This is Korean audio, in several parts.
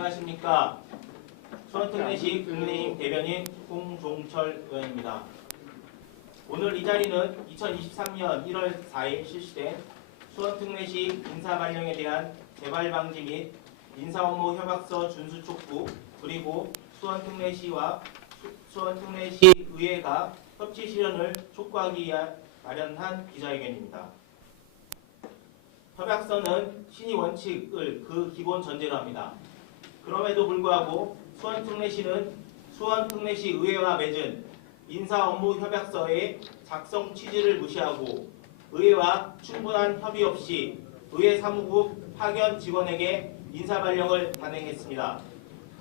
안녕하십니까. 수원특례시 국민의힘 대변인 홍종철 의원입니다. 오늘 이 자리는 2023년 1월 4일 실시된 수원특례시 인사발령에 대한 재발방지 및 인사업무 협약서 준수 촉구 그리고 수원특례시와 수- 수원특례시 의회가 협치 실현을 촉구하기 위한 마련한 기자회견입니다. 협약서는 신의 원칙을 그 기본 전제로 합니다. 그럼에도 불구하고 수원특례시는 수원특례시 의회와 맺은 인사 업무 협약서의 작성 취지를 무시하고 의회와 충분한 협의 없이 의회 사무국 파견 직원에게 인사 발령을 단행했습니다.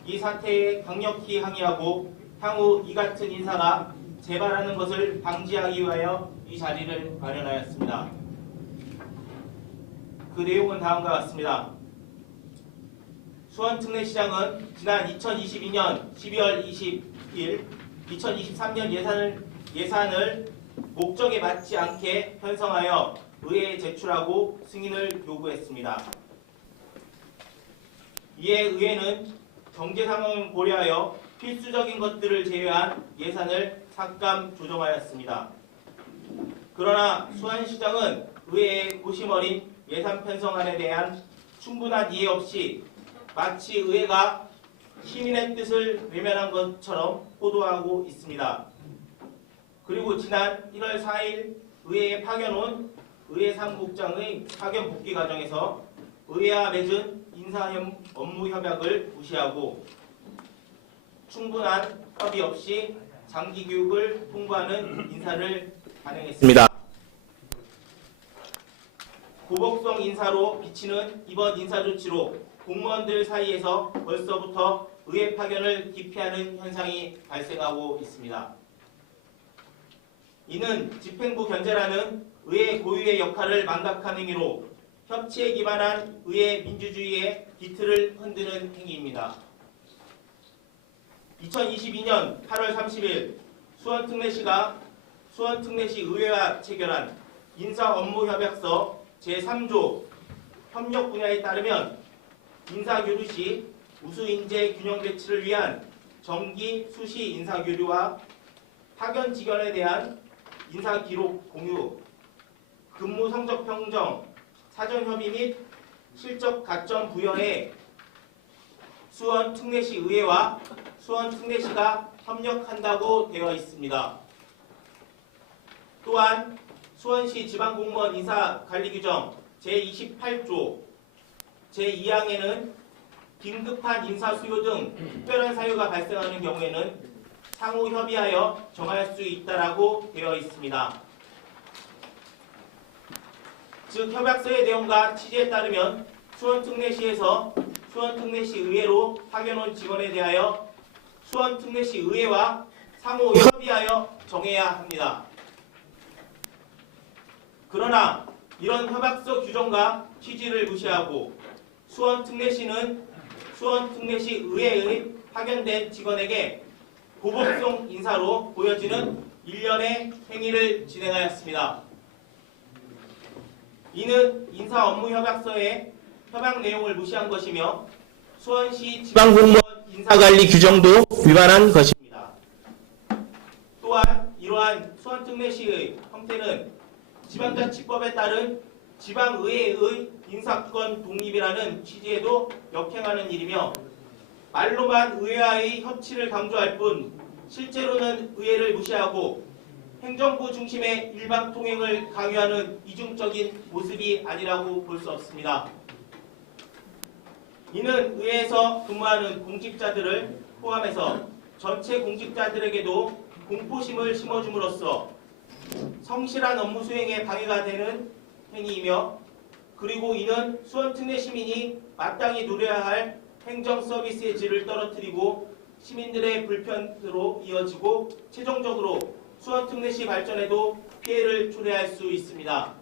이 사태에 강력히 항의하고 향후 이 같은 인사가 재발하는 것을 방지하기 위하여 이 자리를 마련하였습니다. 그 내용은 다음과 같습니다. 수원특례시장은 지난 2022년 12월 20일 2023년 예산을, 예산을 목적에 맞지 않게 편성하여 의회에 제출하고 승인을 요구했습니다. 이에 의회는 경제 상황을 고려하여 필수적인 것들을 제외한 예산을 삭감 조정하였습니다. 그러나 수원시장은 의회의 고심 어린 예산 편성안에 대한 충분한 이해 없이 마치 의회가 시민의 뜻을 외면한 것처럼 호도하고 있습니다. 그리고 지난 1월 4일 의회에 파견 온 의회 사무국장의 파견 복귀 과정에서 의회와 맺은 인사 협- 업무 협약을 무시하고 충분한 협의 없이 장기 교육을 통보하는 인사를 단행했습니다. 고복성 인사로 비치는 이번 인사 조치로 공무원들 사이에서 벌써부터 의회 파견을 기피하는 현상이 발생하고 있습니다. 이는 집행부 견제라는 의회 고유의 역할을 망각한 행위로 협치에 기반한 의회 민주주의의 기틀을 흔드는 행위입니다. 2022년 8월 30일 수원특례시가 수원특례시 의회와 체결한 인사 업무 협약서 제3조 협력 분야에 따르면 인사교류 시 우수인재 균형 배치를 위한 정기 수시 인사교류와 파견 직원에 대한 인사 기록 공유, 근무 성적 평정, 사전 협의 및 실적 가점 부여에 수원 특례시 의회와 수원 특례시가 협력한다고 되어 있습니다. 또한 수원시 지방공무원 인사관리규정 제28조 제2항에는 긴급한 인사 수요 등 특별한 사유가 발생하는 경우에는 상호 협의하여 정할 수 있다라고 되어 있습니다. 즉 협약서의 내용과 취지에 따르면 수원특례시에서 수원특례시 의회로 파견온 직원에 대하여 수원특례시 의회와 상호 협의하여 정해야 합니다. 그러나 이런 협약서 규정과 취지를 무시하고 수원특례시는 수원특례시 의회의 파견된 직원에게 보복성 인사로 보여지는 일련의 행위를 진행하였습니다. 이는 인사 업무 협약서의 협약 내용을 무시한 것이며 수원시 지방공무원 인사관리 규정도 위반한 것입니다. 또한 이러한 수원특례시의 형태는 지방자치법에 따른 지방의회의 인사권 독립이라는 취지에도 역행하는 일이며 말로만 의회와의 협치를 강조할 뿐 실제로는 의회를 무시하고 행정부 중심의 일방 통행을 강요하는 이중적인 모습이 아니라고 볼 수 없습니다. 이는 의회에서 근무하는 공직자들을 포함해서 전체 공직자들에게도 공포심을 심어줌으로써 성실한 업무 수행에 방해가 되는 행위이며 그리고 이는 수원특례 시민이 마땅히 누려야 할 행정 서비스의 질을 떨어뜨리고 시민들의 불편으로 이어지고 최종적으로 수원특례시 발전에도 피해를 초래할 수 있습니다.